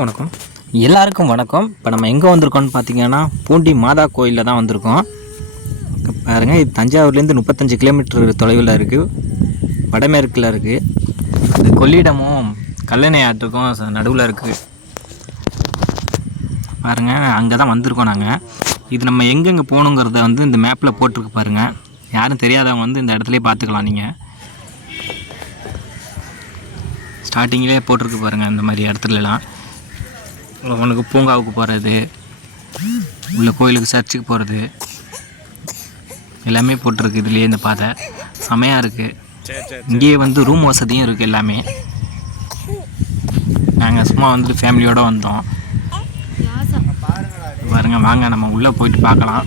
வணக்கம், எல்லாருக்கும் வணக்கம். இப்போ நம்ம எங்கே வந்திருக்கோம்னு பார்த்தீங்கன்னா பூண்டி மாதா கோயிலில் தான் வந்திருக்கோம். பாருங்கள், இது தஞ்சாவூர்லேருந்து 35 கிலோமீட்டர் தொலைவில் இருக்குது, வடமேற்கில் இருக்குது. இது கொள்ளிடமும் கல்லணை ஆற்றுக்கும் நடுவில் இருக்குது. பாருங்கள், அங்கே தான் வந்திருக்கோம் நாங்கள். இது நம்ம எங்கெங்கே போகணுங்கிறத வந்து இந்த மேப்பில் போட்டிருக்கு பாருங்கள். யாரும் தெரியாதவங்க வந்து இந்த இடத்துலையே பார்த்துக்கலாம். நீங்கள் ஸ்டார்டிங்கிலே போட்டிருக்கு பாருங்கள். இந்த மாதிரி இடத்துலலாம் உனக்கு பூங்காவுக்கு போகிறது, உள்ள கோயிலுக்கு சர்ச்சுக்கு போகிறது எல்லாமே போட்டிருக்கு இதுலேயே. இந்த பாதை செமையாக இருக்குது. இங்கேயே வந்து ரூம் வசதியும் இருக்குது எல்லாமே. நாங்கள் சும்மா வந்துட்டு ஃபேமிலியோடு வந்தோம். பாருங்கள், வாங்க நம்ம உள்ளே போயிட்டு பார்க்கலாம்.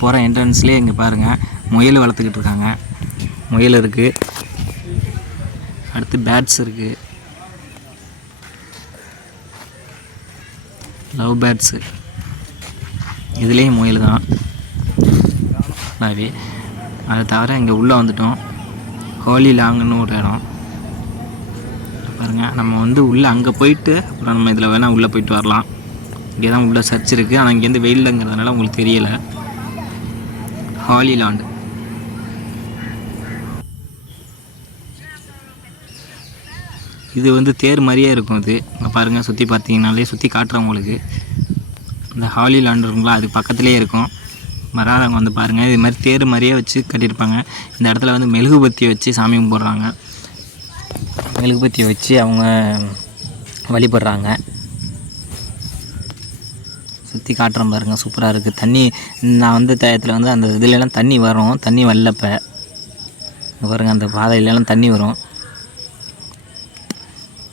போகிற என்ட்ரன்ஸ்லேயே இங்கே பாருங்கள், முயல் வளர்த்துக்கிட்டு இருக்காங்க. முயல் இருக்குது, அடுத்து பேட்ஸ் இருக்குது, லவ் பேர்ட்ஸு. இதுலேயும் முயல் தான் நல்லாவே. அதை தவிர இங்கே உள்ளே வந்துட்டோம். ஹோலி லாங்குன்னு ஒரு இடம் பாருங்கள். நம்ம வந்து உள்ளே அங்கே போயிட்டு அப்புறம் நம்ம இதில் வேணால் உள்ளே போயிட்டு வரலாம். இங்கே தான் உள்ளே சர்ச் இருக்குது. ஆனால் இங்கேருந்து வெயில்லங்கிறதுனால உங்களுக்கு தெரியலை. ஹாலி லாண்டு இது வந்து தேர் மாதிரியே இருக்கும். இது பாருங்கள், சுற்றி பார்த்தீங்கனாலே சுற்றி காட்டுறவங்களுக்கு இந்த ஹாலி லாண்டுங்களா அது பக்கத்துலேயே இருக்கும். வராதவங்க வந்து பாருங்கள், இது மாதிரி தேர் மாதிரியே வச்சு கட்டியிருப்பாங்க. இந்த இடத்துல வந்து மெழுகுபத்தியை வச்சு சாமி கும்பிட்றாங்க. மெழுகுபத்தியை வச்சு அவங்க வழிபடுறாங்க. சுற்றி காட்டுறோம் பாருங்கள், சூப்பராக இருக்குது. தண்ணி நான் வந்து டயத்தில் வந்து அந்த இதுலலாம் தண்ணி வரும், தண்ணி வரலப்போ பாருங்கள், அந்த பாதையிலலாம் தண்ணி வரும்.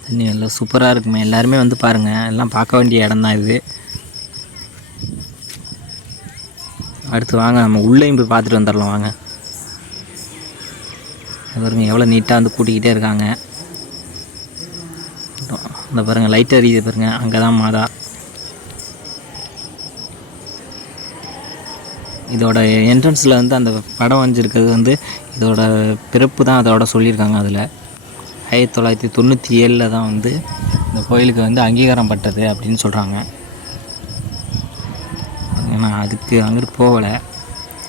தண்ணி நல்லா சூப்பராக இருக்குமே. எல்லாருமே வந்து பாருங்கள், எல்லாம் பார்க்க வேண்டிய இடம் தான் இது. அடுத்து வாங்க நம்ம உள்ளேயும் போய் பார்த்துட்டு வந்துடலாம். வாங்க, பாருங்கள் எவ்வளோ நீட்டாக வந்து கூட்டிக்கிட்டே இருக்காங்க. இந்த பாருங்கள் லைட் எரியுது பாருங்கள், அங்கே தான் மாதா. இதோட என்ட்ரன்ஸில் வந்து அந்த படம் வரைஞ்சிருக்கிறது வந்து இதோட பிறப்பு தான் அதோட சொல்லியிருக்காங்க. அதில் 1997 தான் வந்து இந்த கோயிலுக்கு வந்து அங்கீகாரம் பட்டது அப்படின்னு சொல்கிறாங்க. நான் அதுக்கு அங்கிட்டு போகலை.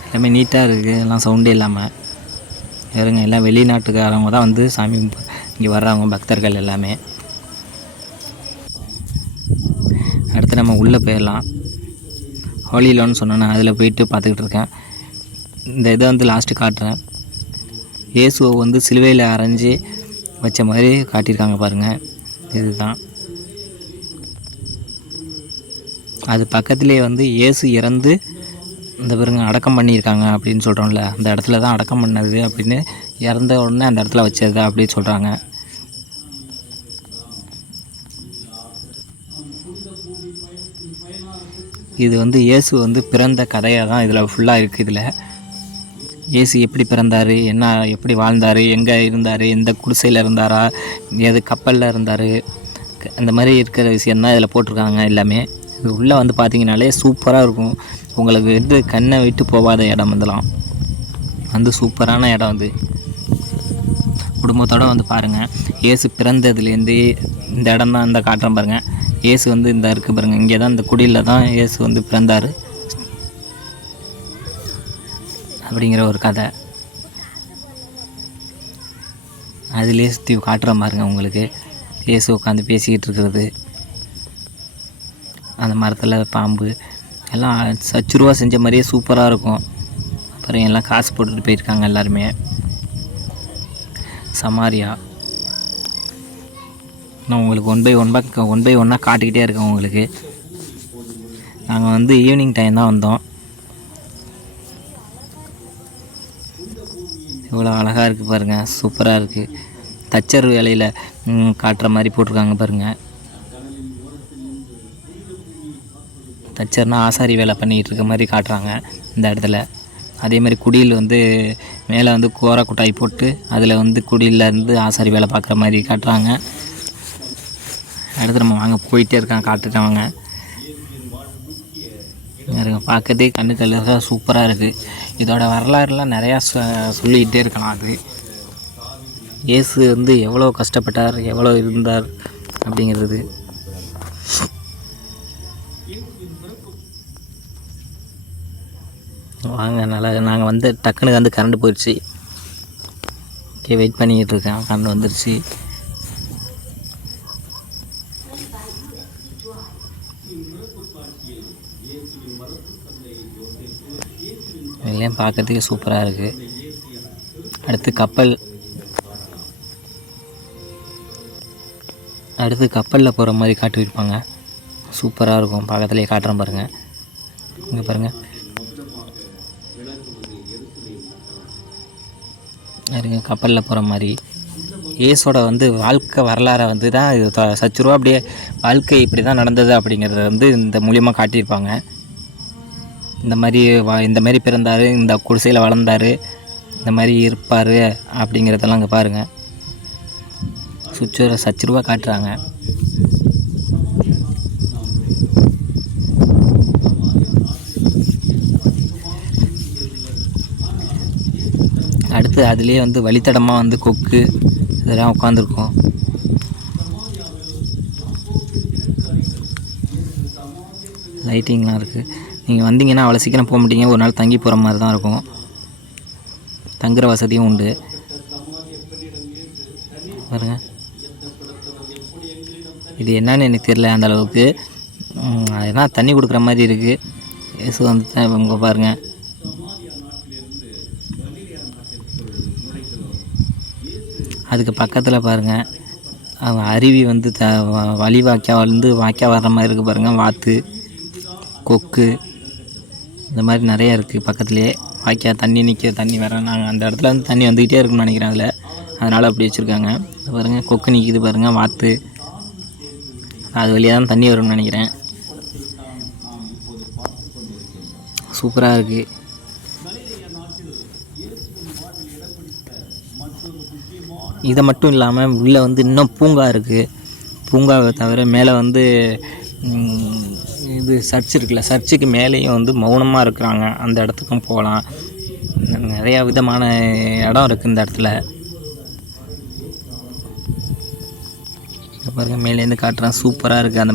எல்லாமே நீட்டாக இருக்குது, எல்லாம் சவுண்டே இல்லாமல். வேறுங்க எல்லாம் வெளிநாட்டுக்காரவங்க தான் வந்து சாமி இங்கே வர்றவங்க பக்தர்கள் எல்லாமே. அடுத்து நம்ம உள்ளே போயிடலாம். ஹாலிலான்னு சொன்னேன், அதில் போயிட்டு பார்த்துக்கிட்டு இருக்கேன். இந்த இதை வந்து லாஸ்ட்டு காட்டுறேன். இயேசுவை வந்து சிலுவையில் அரைஞ்சி வச்ச மாதிரி காட்டியிருக்காங்க பாருங்கள். இதுதான் அது பக்கத்துலேயே வந்து இயேசு இறந்து இந்த பாருங்க அடக்கம் பண்ணியிருக்காங்க அப்படின்னு சொல்கிறோம்ல, அந்த இடத்துல தான் அடக்கம் பண்ணது அப்படின்னு, இறந்த உடனே அந்த இடத்துல வச்சது அப்படின்னு சொல்கிறாங்க. இது வந்து இயேசு வந்து பிறந்த கதையாக தான் இதில் ஃபுல்லாக இருக்குது. இதில் இயேசு எப்படி பிறந்தார், என்ன எப்படி வாழ்ந்தார், எங்கே இருந்தார், எந்த குடிசையில் இருந்தாரா, எது கப்பலில் இருந்தார், அந்த மாதிரி இருக்கிற விஷயந்தான் இதில் போட்டிருக்காங்க எல்லாமே. இது உள்ளே வந்து பார்த்திங்கனாலே சூப்பராக இருக்கும். உங்களுக்கு வந்து கண்ணை விட்டு போகாத இடம் வந்துலாம், வந்து சூப்பரான இடம். வந்து குடும்பத்தோடு வந்து பாருங்கள். இயேசு பிறந்ததுலேருந்து இந்த இடம் தான் இந்த காட்டுறேன் பாருங்கள். இயேசு வந்து இந்த இருக்குது பாருங்கள், இங்கே தான் இந்த குடியில் தான் இயேசு வந்து பிறந்தார் அப்படிங்கிற ஒரு கதை. அதிலே சுற்றி காட்டுற பாருங்க உங்களுக்கு. இயேசு உட்காந்து பேசிக்கிட்டு இருக்கிறது, அந்த மரத்தில் பாம்பு எல்லாம் சச்சுருவா செஞ்ச மாதிரியே சூப்பராக இருக்கும். அப்புறம் எல்லாம் காசு போட்டுட்டு போயிருக்காங்க எல்லாருமே. சமாரியா நான் உங்களுக்கு ஒன் பை ஒன்னாக காட்டிக்கிட்டே இருக்கேன் உங்களுக்கு. நாங்கள் வந்து ஈவினிங் டைம் தான் வந்தோம். இவ்வளோ அழகாக இருக்குது பாருங்கள், சூப்பராக இருக்குது. தச்சர் வேலையில் காட்டுற மாதிரி போட்டிருக்காங்க பாருங்கள். தச்சர்னால் ஆசாரி வேலை பண்ணிக்கிட்டு இருக்க மாதிரி காட்டுறாங்க இந்த இடத்துல. அதே மாதிரி குடியில் வந்து மேலே வந்து கோர குட்டாய் போட்டு அதில் வந்து குடியிலேருந்து ஆசாரி வேலை பார்க்குற மாதிரி காட்டுறாங்க. அடுத்து நம்ம வாங்க போயிட்டே இருக்காங்க, காட்டுட்டவங்க பார்க்கறதே கண்ணுக்கு சூப்பராக இருக்குது. இதோட வரலாறுலாம் நிறையா சொல்லிக்கிட்டே இருக்கலாம். அது இயேசு வந்து எவ்வளோ கஷ்டப்பட்டார், எவ்வளோ இருந்தார் அப்படிங்கிறது. வாங்க, நல்லா நாங்கள் வந்து டக்குனு வந்து கரண்ட் போயிடுச்சு. ஓகே, வெயிட் பண்ணிக்கிட்டு இருக்கேன். கரண்ட் வந்துடுச்சு. இதெல்லாம் பார்க்கறதுக்கு சூப்பராக இருக்குது. அடுத்து கப்பலில் போகிற மாதிரி காட்டியிருப்பாங்க. சூப்பராக இருக்கும். பக்கத்துலேயே காட்டுறேன் பாருங்கள். இங்கே பாருங்கள், இருங்க, கப்பலில் போகிற மாதிரி ஏசோட வந்து வாழ்க்கை வரலாறை வந்து தான் இது சச்சுருவா அப்படியே வாழ்க்கை இப்படி தான் நடந்தது அப்படிங்கிறத வந்து இந்த மூலியமாக காட்டியிருப்பாங்க. இந்த மாதிரி பிறந்தார், இந்த குடிசையில் வளர்ந்தார், இந்த மாதிரி இருப்பார் அப்படிங்கிறதெல்லாம் அங்கே பாருங்கள். சச்சுருவா காட்டுறாங்க. அடுத்து அதுலேயே வந்து வழித்தடமாக வந்து கொக்கு இதெல்லாம் உட்காந்துருக்கோம். லைட்டிங்லாம் இருக்குது. நீங்கள் வந்தீங்கன்னா அவ்வளோ சீக்கிரம் போக மாட்டீங்க. ஒரு நாள் தங்கி போகிற மாதிரி தான் இருக்கும். தங்குற வசதியும் உண்டு பாருங்கள். இது என்னன்னு எனக்கு தெரியல அந்தளவுக்கு. ஏன்னா தண்ணி கொடுக்குற மாதிரி இருக்குது. ஏசு வந்து இங்கே பாருங்கள். அதுக்கு பக்கத்தில் பாருங்கள் அருவி வந்து வழி வாய்க்கா வர்ற மாதிரி இருக்குது பாருங்கள். வாத்து, கொக்கு இந்த மாதிரி நிறையா இருக்குது. பக்கத்துலேயே வாய்க்கா தண்ணி வர நாங்கள் அந்த இடத்துல வந்து தண்ணி வந்துக்கிட்டே இருக்குன்னு நினைக்கிறேன். அதனால் அப்படி வச்சுருக்காங்க. பாருங்கள், கொக்கு நிற்கிது பாருங்கள், வாத்து. அது வழியாக தான் தண்ணி வரும்னு நினைக்கிறேன். சூப்பராக இருக்குது. இதை மட்டும் இல்லாமல் உள்ளே வந்து இன்னும் பூங்கா இருக்குது. பூங்காவை தவிர மேலே வந்து இது சர்ச் இருக்குல்ல, சர்ச்சுக்கு மேலேயும் வந்து மௌனமாக இருக்கிறாங்க. அந்த இடத்துக்கும் போகலாம். நிறையா விதமான இடம் இருக்குது இந்த இடத்துல. பாருங்கள், மேலேருந்து காட்டுறேன். சூப்பராக இருக்குது. அந்த